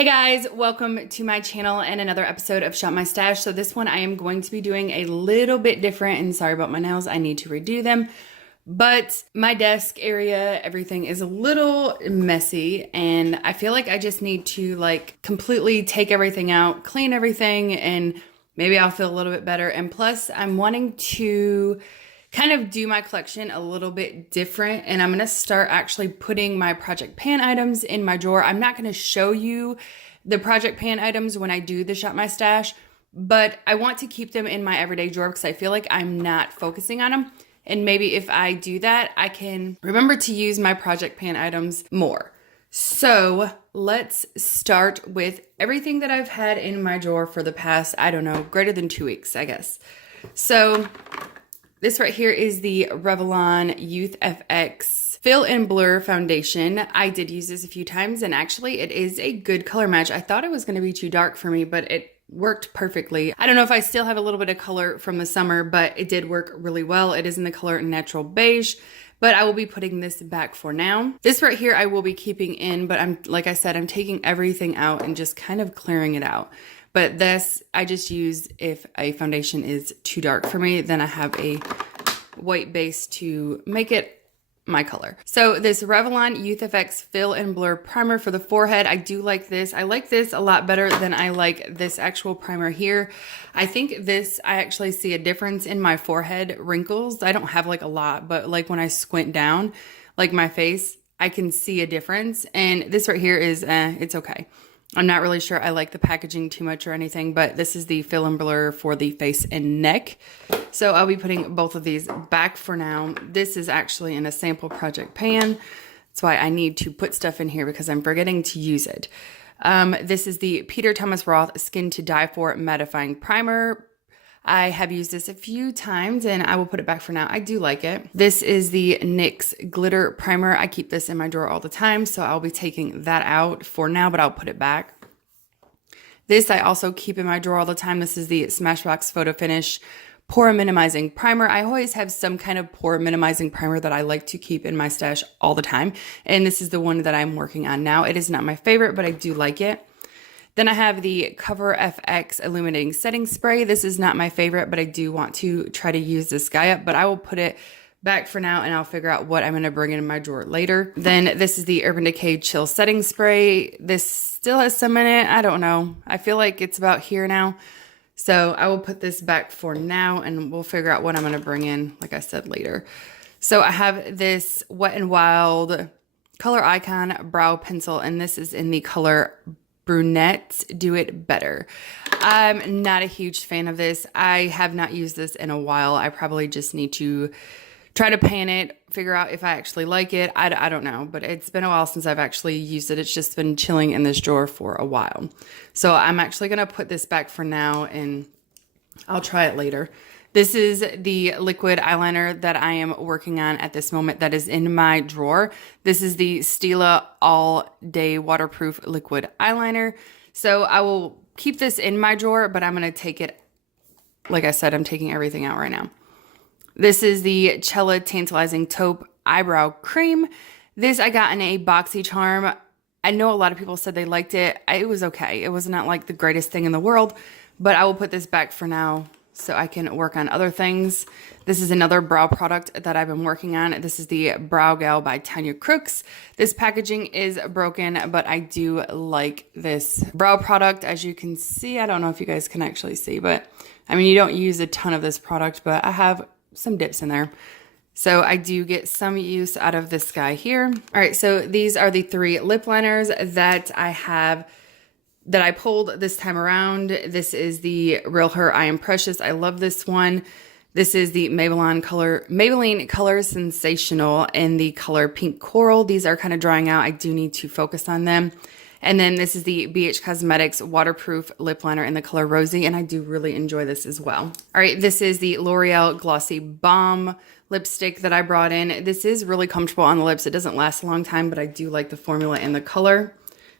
Hey guys, welcome to my channel and another episode of Shop My Stash. So this one I am going to be doing a little bit different, and sorry about my nails, I need to redo them. But my desk area, everything is a little messy, and I feel like I just need to completely take everything out, clean everything, and maybe I'll feel a little bit better. And plus I'm wanting to kind of do my collection a little bit different, and I'm going to start actually putting my project pan items in my drawer. I'm not going to show you the project pan items when I do the Shop My Stash, but I want to keep them in my everyday drawer because I feel like I'm not focusing on them. And maybe if I do that, I can remember to use my project pan items more. So let's start with everything that I've had in my drawer for the past, I don't know, greater than 2 weeks, I guess. So this right here is the Revlon Youth FX Fill and Blur Foundation. I did use this a few times, and actually it is a good color match. I thought it was going to be too dark for me, but it worked perfectly. I don't know if I still have a little bit of color from the summer, but it did work really well. It is in the color Natural Beige, but I will be putting this back for now. This right here I will be keeping in, but like I said, I'm taking everything out and just kind of clearing it out. But this, I just use if a foundation is too dark for me, then I have a white base to make it my color. So this Revlon Youth FX Fill and Blur Primer for the forehead, I do like this. I like this a lot better than I like this actual primer here. I think this, I actually see a difference in my forehead wrinkles. I don't have a lot, but when I squint down, my face, I can see a difference. And this right here is, it's okay. I'm not really sure I like the packaging too much or anything, but this is the Fill and Blur for the face and neck. So I'll be putting both of these back for now. This is actually in a sample project pan. That's why I need to put stuff in here because I'm forgetting to use it. This is the Peter Thomas Roth Skin to Die For Mattifying Primer. I have used this a few times and I will put it back for now. I do like it. This is the NYX Glitter Primer. I keep this in my drawer all the time, so I'll be taking that out for now, but I'll put it back. This I also keep in my drawer all the time. This is the Smashbox Photo Finish Pore Minimizing Primer. I always have some kind of pore minimizing primer that I like to keep in my stash all the time, and this is the one that I'm working on now. It is not my favorite, but I do like it. Then I have the Cover FX Illuminating Setting Spray. This is not my favorite, but I do want to try to use this guy up, but I will put it back for now and I'll figure out what I'm going to bring in my drawer later. Then this is the Urban Decay Chill Setting Spray. This still has some in it. I don't know. I feel like it's about here now. So I will put this back for now and we'll figure out what I'm going to bring in, like I said, later. So I have this Wet n Wild Color Icon Brow Pencil, and this is in the color Brunette Do It Better. I'm not a huge fan of this. I have not used this in a while. I probably just need to try to pan it, figure out if I actually like it. I don't know, but it's been a while since I've actually used it. It's just been chilling in this drawer for a while. So I'm actually going to put this back for now and I'll try it later. This is the liquid eyeliner that I am working on at this moment that is in my drawer. This is the Stila All Day Waterproof Liquid Eyeliner. So I will keep this in my drawer, but I'm going to take it, like I said, I'm taking everything out right now. This is the Cella Tantalizing Taupe Eyebrow Cream. This I got in a BoxyCharm. I know a lot of people said they liked it. It was okay. It was not the greatest thing in the world, but I will put this back for now so I can work on other things. This is another brow product that I've been working on. This is the Brow Gal by Tanya Crooks. This packaging is broken, but I do like this brow product. As you can see, I don't know if you guys can actually see, but I mean, you don't use a ton of this product, but I have some dips in there. So I do get some use out of this guy here. All right, so these are the 3 lip liners that I have that I pulled this time around. This is the Real Her I Am Precious. I love this one. This is the Maybelline Color Sensational in the color Pink Coral. These are kind of drying out. I do need to focus on them. And then this is the BH Cosmetics Waterproof Lip Liner in the color Rosy, and I do really enjoy this as well. All right, this is the L'Oreal Glossy Balm lipstick that I brought in. This is really comfortable on the lips. It doesn't last a long time, but I do like the formula and the color.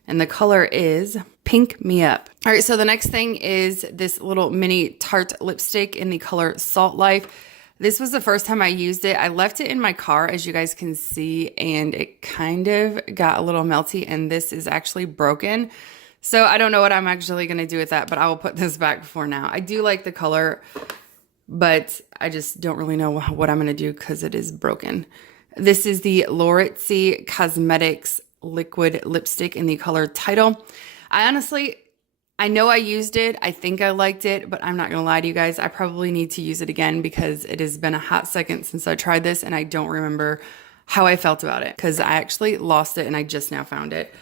And the color is Pink Me Up. All right, so the next thing is this little mini Tarte lipstick in the color Salt Life. This was the first time I used it. I left it in my car, as you guys can see, and it kind of got a little melty, and this is actually broken. So I don't know what I'm actually going to do with that, but I will put this back for now. I do like the color, but I just don't really know what I'm going to do because it is broken. This is the Loretzi Cosmetics Liquid Lipstick in the color Title. I know I used it. I think I liked it, but I'm not going to lie to you guys. I probably need to use it again because it has been a hot second since I tried this and I don't remember how I felt about it because I actually lost it and I just now found it.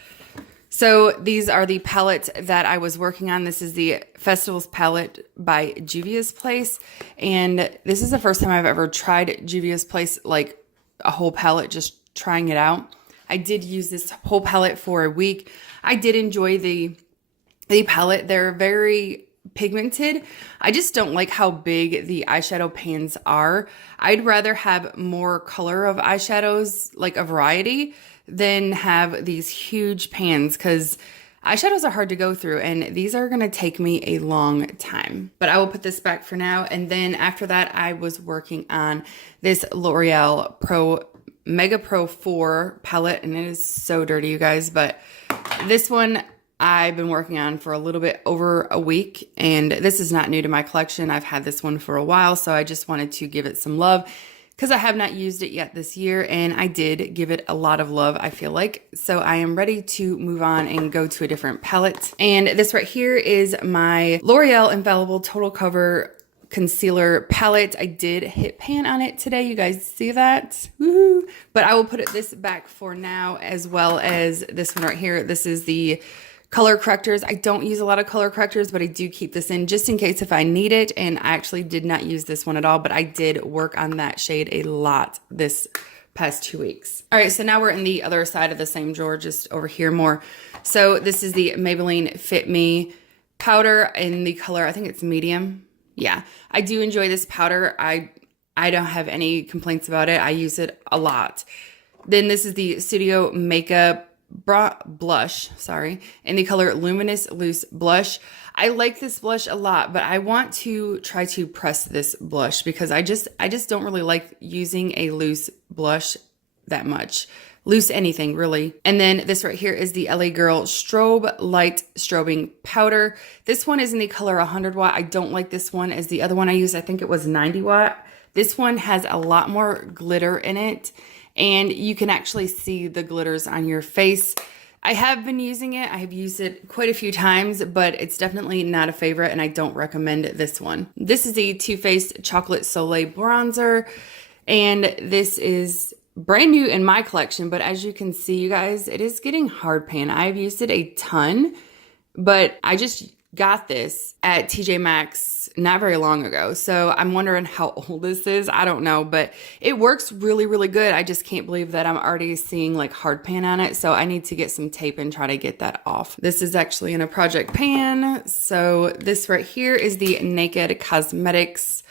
So these are the palettes that I was working on. This is the Festivals palette by Juvia's Place. And this is the first time I've ever tried Juvia's Place, like a whole palette, just trying it out. I did use this whole palette for a week. I did enjoy the palette. They're very pigmented. I just don't like how big the eyeshadow pans are. I'd rather have more color of eyeshadows, like a variety, than have these huge pans because eyeshadows are hard to go through and these are going to take me a long time. But I will put this back for now. And then after that, I was working on this L'Oreal Mega Pro 4 palette, and it is so dirty, you guys. But this one I've been working on for a little bit over a week, and this is not new to my collection. I've had this one for a while, so I just wanted to give it some love because I have not used it yet this year, and I did give it a lot of love, I feel like. So I am ready to move on and go to a different palette. And this right here is my L'Oreal Infallible Total Cover Concealer palette. I did hit pan on it today. You guys see that? Woohoo! But I will put this back for now, as well as this one right here. This is the color correctors. I don't use a lot of color correctors, but I do keep this in just in case if I need it. And I actually did not use this one at all, but I did work on that shade a lot this past 2 weeks. All right, so now we're in the other side of the same drawer, just over here more. So this is the Maybelline Fit Me powder in the color, I think it's medium. Yeah, I do enjoy this powder. I don't have any complaints about it. I use it a lot. Then this is the Studio Makeup blush, in the color Luminous Loose Blush. I like this blush a lot, but I want to try to press this blush because I just don't really like using a loose blush that much. Loose anything, really. And then this right here is the LA Girl Strobe Light Strobing Powder. This one is in the color 100 watt. I don't like this one as the other one I used. I think it was 90 watt. This one has a lot more glitter in it, and you can actually see the glitters on your face. I have been using it. I have used it quite a few times, but it's definitely not a favorite, and I don't recommend this one. This is the Too Faced Chocolate Soleil Bronzer, and this is brand new in my collection, but as you can see, you guys, it is getting hard pan. I've used it a ton, but I just got this at TJ Maxx not very long ago. So I'm wondering how old this is. I don't know, but it works really, really good. I just can't believe that I'm already seeing like hard pan on it. So I need to get some tape and try to get that off. This is actually in a project pan. So this right here is the Naked Cosmetics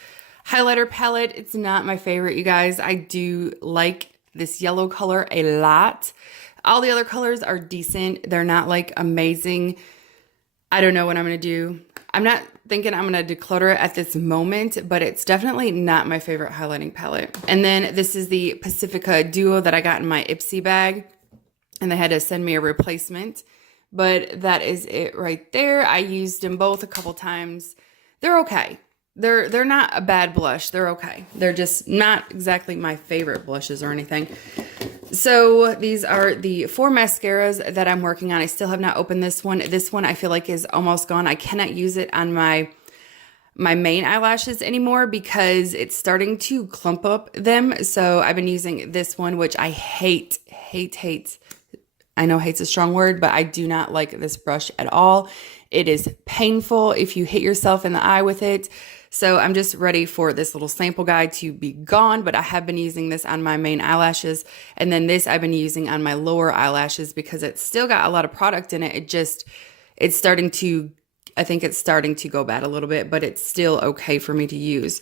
highlighter palette. It's not my favorite, you guys. I do like this yellow color a lot. All the other colors are decent. They're not like amazing. I don't know what I'm going to do. I'm not thinking I'm going to declutter it at this moment, but it's definitely not my favorite highlighting palette. And then this is the Pacifica Duo that I got in my Ipsy bag, and they had to send me a replacement, but that is it right there. I used them both a couple times. They're okay. They're not a bad blush. They're okay. They're just not exactly my favorite blushes or anything. So these are the 4 mascaras that I'm working on. I still have not opened this one. This one I feel like is almost gone. I cannot use it on my main eyelashes anymore because it's starting to clump up them. So I've been using this one, which I hate. I know hate's a strong word, but I do not like this brush at all. It is painful if you hit yourself in the eye with it. So I'm just ready for this little sample guide to be gone, but I have been using this on my main eyelashes. And then this I've been using on my lower eyelashes because it's still got a lot of product in it. I think it's starting to go bad a little bit, but it's still okay for me to use.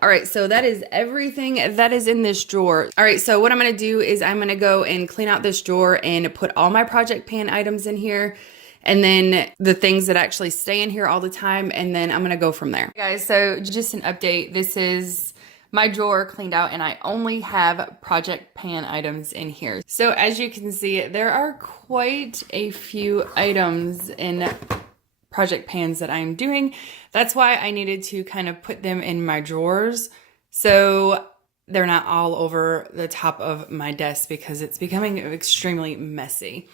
All right, so that is everything that is in this drawer. All right, so what I'm gonna do is I'm gonna go and clean out this drawer and put all my project pan items in here, and then the things that actually stay in here all the time, and then I'm gonna go from there. Guys, so just an update. This is my drawer cleaned out and I only have project pan items in here. So as you can see, there are quite a few items in project pans that I'm doing. That's why I needed to kind of put them in my drawers so they're not all over the top of my desk because it's becoming extremely messy.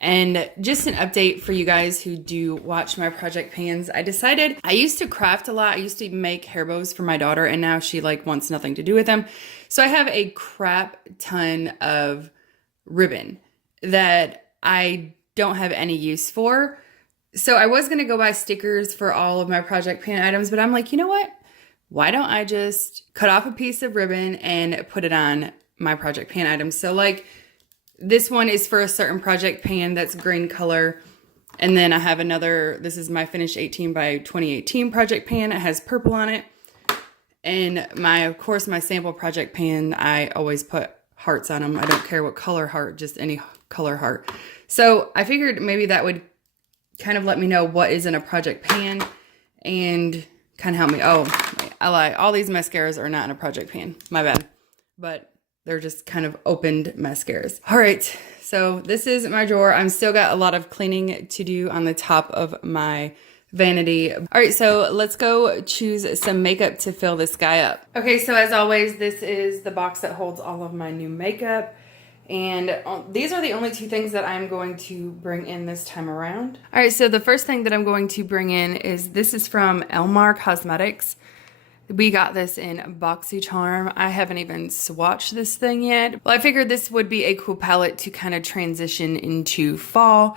And just an update for you guys who do watch my project pans. I decided I used to craft a lot. I used to make hair bows for my daughter and now she like wants nothing to do with them. So I have a crap ton of ribbon that I don't have any use for. So I was going to go buy stickers for all of my project pan items, but I'm like, you know what? Why don't I just cut off a piece of ribbon and put it on my project pan items? So like, this one is for a certain project pan that's green color. And then I have another, this is my Finish 18 by 2018 project pan. It has purple on it. And of course, my sample project pan, I always put hearts on them. I don't care what color heart, just any color heart. So I figured maybe that would kind of let me know what is in a project pan and kind of help me. Oh, I lie. All these mascaras are not in a project pan. My bad. But they're just kind of opened mascaras. All right, so this is my drawer. I'm still got a lot of cleaning to do on the top of my vanity. All right, so let's go choose some makeup to fill this guy up. Okay, so as always, this is the box that holds all of my new makeup. And these are the only two things that I'm going to bring in this time around. All right, so the first thing that I'm going to bring in is, this is from Elmar Cosmetics. We got this in BoxyCharm. I haven't even swatched this thing yet. Well, I figured this would be a cool palette to kind of transition into fall.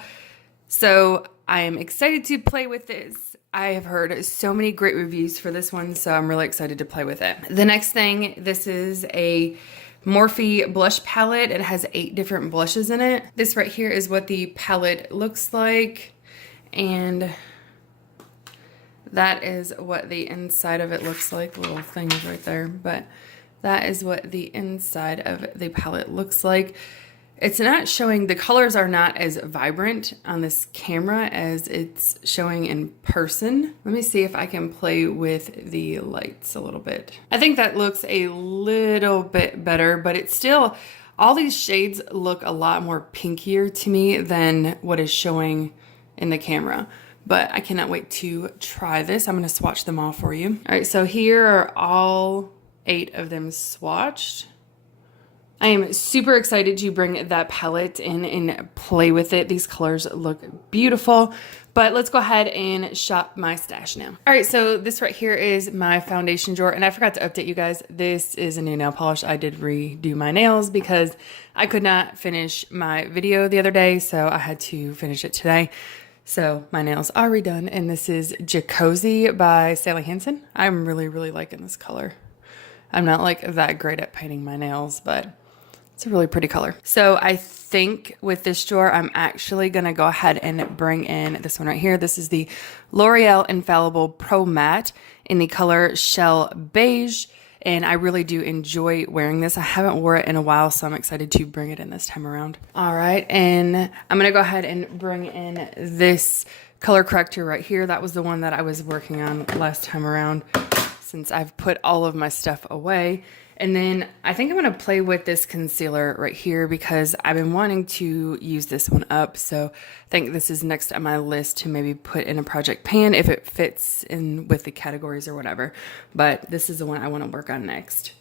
So I am excited to play with this. I have heard so many great reviews for this one, so I'm really excited to play with it. The next thing, this is a Morphe blush palette. It has 8 different blushes in it. This right here is what the palette looks like. And that is what the inside of it looks like. Little things right there, but that is what the inside of the palette looks like. It's not showing, the colors are not as vibrant on this camera as it's showing in person. Let me see if I can play with the lights a little bit. I think that looks a little bit better, but it's still, all these shades look a lot more pinkier to me than what is showing in the camera. But I cannot wait to try this. I'm going to swatch them all for you. All right, so here are all 8 of them swatched. I am super excited to bring that palette in and play with it. These colors look beautiful, but let's go ahead and shop my stash now. All right, so this right here is my foundation drawer, and I forgot to update you guys. This is a new nail polish. I did redo my nails because I could not finish my video the other day, so I had to finish it today. So my nails are redone, and this is Jacozy by Sally Hansen. I'm really, really liking this color. I'm not like that great at painting my nails, but it's a really pretty color. So I think with this drawer, I'm actually gonna go ahead and bring in this one right here. This is the L'Oreal Infallible Pro Matte in the color Shell Beige. And I really do enjoy wearing this. I haven't wore it in a while, so I'm excited to bring it in this time around. All right, and I'm gonna go ahead and bring in this color corrector right here. That was the one that I was working on last time around since I've put all of my stuff away. And then I think I'm gonna play with this concealer right here because I've been wanting to use this one up. So I think this is next on my list to maybe put in a project pan if it fits in with the categories or whatever. But this is the one I wanna work on next.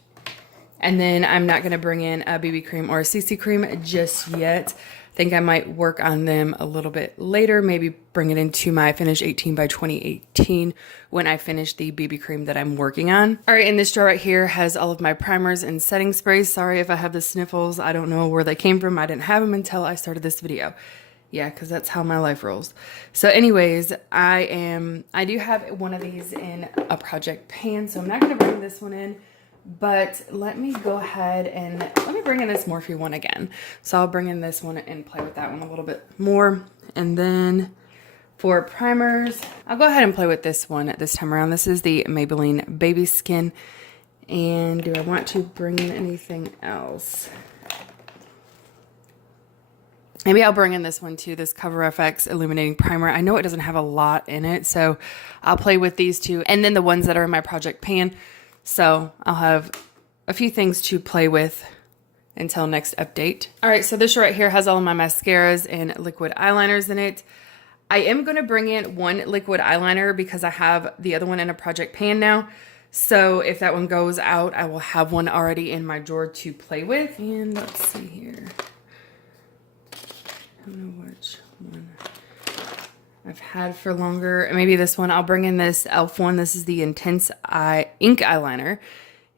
And then I'm not gonna bring in a BB cream or a CC cream just yet. I think I might work on them a little bit later, maybe bring it into my Finish 18 by 2018 when I finish the BB cream that I'm working on. All right, and this drawer right here has all of my primers and setting sprays. Sorry if I have the sniffles. I don't know where they came from. I didn't have them until I started this video. Yeah, because that's how my life rolls. So anyways, I do have one of these in a project pan, so I'm not gonna bring this one in. But let me go ahead and let me bring in this Morphe one again. So I'll bring in this one and play with that one a little bit more. And then for primers, I'll go ahead and play with this one this time around. This is the Maybelline Baby Skin. And do I want to bring in anything else? Maybe I'll bring in this one too, this Cover FX Illuminating Primer. I know it doesn't have a lot in it, so I'll play with these two. And then the ones that are in my project pan. So I'll have a few things to play with until next update. All right, so this right here has all of my mascaras and liquid eyeliners in it. I am going to bring in one liquid eyeliner because I have the other one in a project pan now. So if that one goes out, I will have one already in my drawer to play with. And let's see here. I don't know which one I've had for longer. Maybe this one. I'll bring in this e.l.f. one. This is the Intense Ink Eyeliner.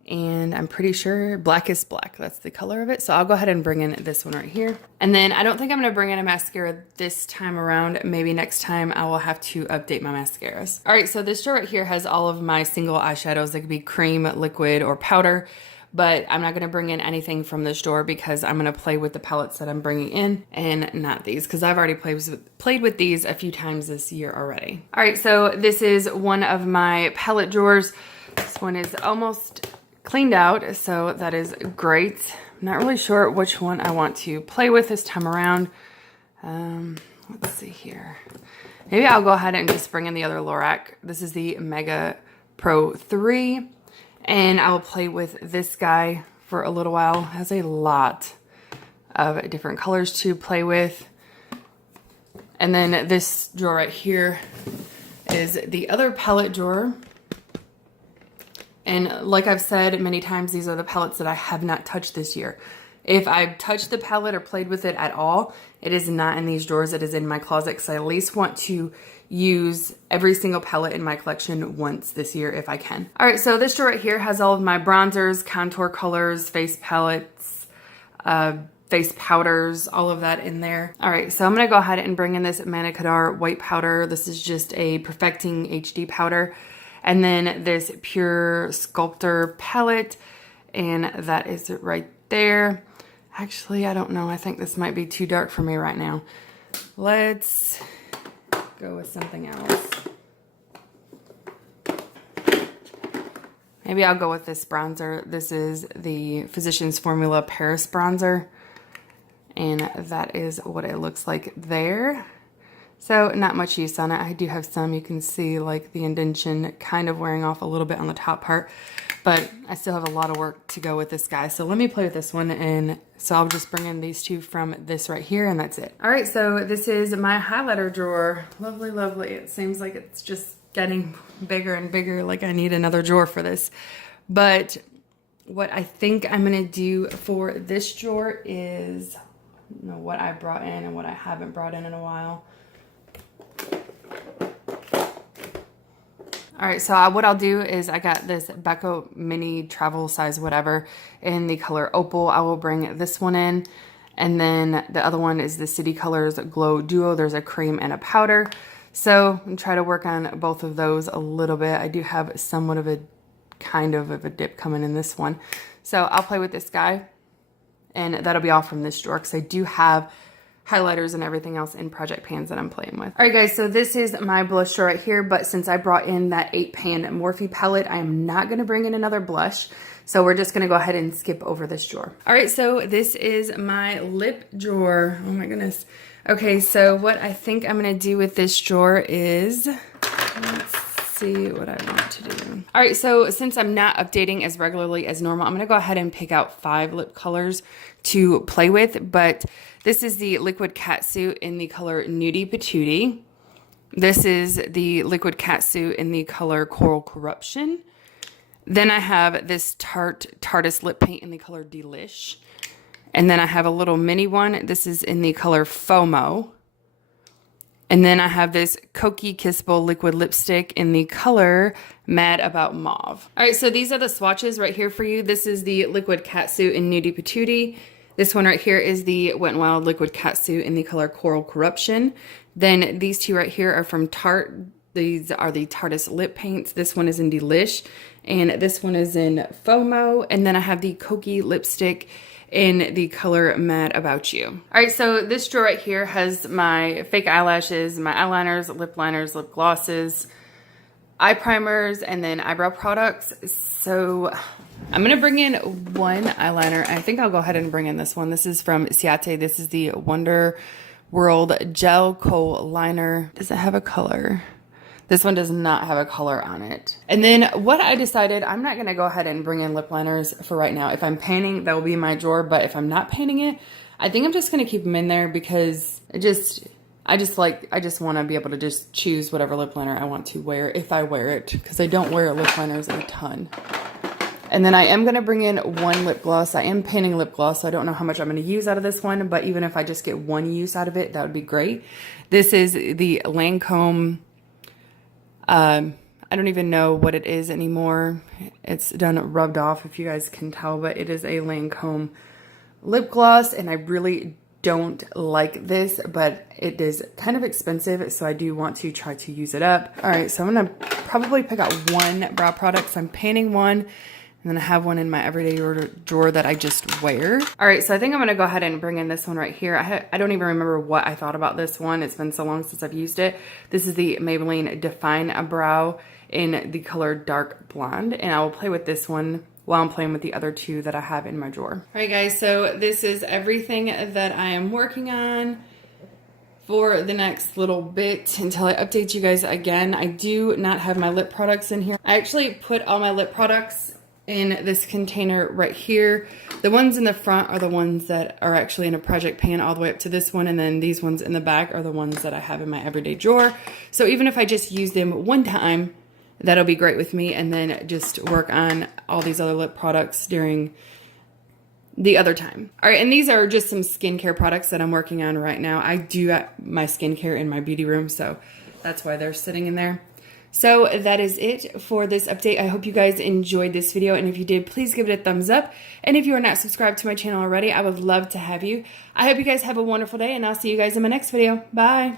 And I'm pretty sure Blackest Black. That's the color of it. So I'll go ahead and bring in this one right here. And then I don't think I'm going to bring in a mascara this time around. Maybe next time I will have to update my mascaras. All right, so this drawer right here has all of my single eyeshadows. They could be cream, liquid, or powder. But I'm not going to bring in anything from this drawer because I'm going to play with the palettes that I'm bringing in and not these, because I've already played with these a few times this year already. All right, so this is one of my palette drawers. This one is almost cleaned out, so that is great. I'm not really sure which one I want to play with this time around. Let's see here. Maybe I'll go ahead and just bring in the other Lorac. This is the Mega Pro 3, and I will play with this guy for a little while. It has a lot of different colors to play with. And then this drawer right here is the other palette drawer. And like I've said many times, these are the palettes that I have not touched this year. If I've touched the palette or played with it at all, it is not in these drawers. It is in my closet because I at least want to use every single palette in my collection once this year if I can. All right, so this drawer right here has all of my bronzers, contour colors, face palettes, face powders, all of that in there. All right, so I'm gonna go ahead and bring in this Manicadar white powder. This is just a Perfecting HD powder. And then this Pure Sculptor palette, and that is it right there. Actually, I don't know. I think this might be too dark for me right now. Let's go with something else. Maybe I'll go with this bronzer. This is the Physicians Formula Paris bronzer, and that is what it looks like there. So not much use on it. I do have some, you can see like the indentation kind of wearing off a little bit on the top part, but I still have a lot of work to go with this guy. So let me play with this one, and so I'll just bring in these two from this right here, and that's it. All right, so this is my highlighter drawer. Lovely, lovely. It seems like it's just getting bigger and bigger, like I need another drawer for this. But what I think I'm gonna do for this drawer is, you know, what I brought in and what I haven't brought in a while. All right, so what I'll do is I got this Becco mini travel size whatever in the color Opal. I will bring this one in. And then the other one is the City Colors Glow Duo. There's a cream and a powder. So I'm trying to work on both of those a little bit. I do have somewhat of a kind of a dip coming in this one. So I'll play with this guy, and that'll be all from this drawer because I do have highlighters and everything else in project pans that I'm playing with. All right, guys, so this is my blush drawer right here, but since I brought in that 8-pan Morphe palette, I am not gonna bring in another blush. So we're just gonna go ahead and skip over this drawer. All right, so this is my lip drawer. Oh my goodness. Okay, so what I think I'm gonna do with this drawer is, let's see what I want to do. All right, so since I'm not updating as regularly as normal, I'm gonna go ahead and pick out 5 lip colors to play with, but this is the Liquid Catsuit in the color Nudie Patootie. This is the Liquid Catsuit in the color Coral Corruption. Then I have this Tarteist lip paint in the color Delish. And then I have a little mini one. This is in the color FOMO. And then I have this Kokie Kissable liquid lipstick in the color Mad About Mauve. All right, so these are the swatches right here for you. This is the Liquid Catsuit in Nudie Patootie. This one right here is the Wet n Wild Liquid Catsuit in the color Coral Corruption. Then these two right here are from Tarte. These are the Tarteist lip paints. This one is in Delish, and this one is in FOMO. And then I have the Kokie lipstick in the color Mad About You. All right, so this drawer right here has my fake eyelashes, my eyeliners, lip liners, lip glosses, eye primers, and then eyebrow products. So I'm gonna bring in one eyeliner. I think I'll go ahead and bring in this one. This is from Ciate. This is the Wonder World Gel Kohl Liner. Does it have a color? This one does not have a color on it. And then what I decided, I'm not gonna go ahead and bring in lip liners for right now. If I'm painting, that will be in my drawer, but if I'm not painting it, I think I'm just gonna keep them in there because I just want to be able to just choose whatever lip liner I want to wear if I wear it, because I don't wear lip liners a ton. And then I am going to bring in one lip gloss. I am painting lip gloss, so I don't know how much I'm going to use out of this one, but even if I just get one use out of it, that would be great. This is the Lancome, I don't even know what it is anymore. It's done rubbed off, if you guys can tell, but it is a Lancome lip gloss, and I really don't like this, but it is kind of expensive, so I do want to try to use it up. All right, so I'm going to probably pick out one brow product. So I'm painting one, and then I have one in my everyday drawer that I just wear. All right, so I think I'm gonna go ahead and bring in this one right here. I don't even remember what I thought about this one. It's been so long since I've used it. This is the Maybelline Define a Brow in the color Dark Blonde, and I will play with this one while I'm playing with the other two that I have in my drawer. All right, guys, so this is everything that I am working on for the next little bit until I update you guys again. I do not have my lip products in here. I actually put all my lip products in this container right here. The ones in the front are the ones that are actually in a project pan all the way up to this one, and then these ones in the back are the ones that I have in my everyday drawer. So even if I just use them one time, that'll be great with me, and then just work on all these other lip products during the other time. All right, and these are just some skincare products that I'm working on right now. I do my skincare in my beauty room, so that's why they're sitting in there. So that is it for this update. I hope you guys enjoyed this video, and if you did, please give it a thumbs up. And if you are not subscribed to my channel already, I would love to have you. I hope you guys have a wonderful day, and I'll see you guys in my next video. Bye.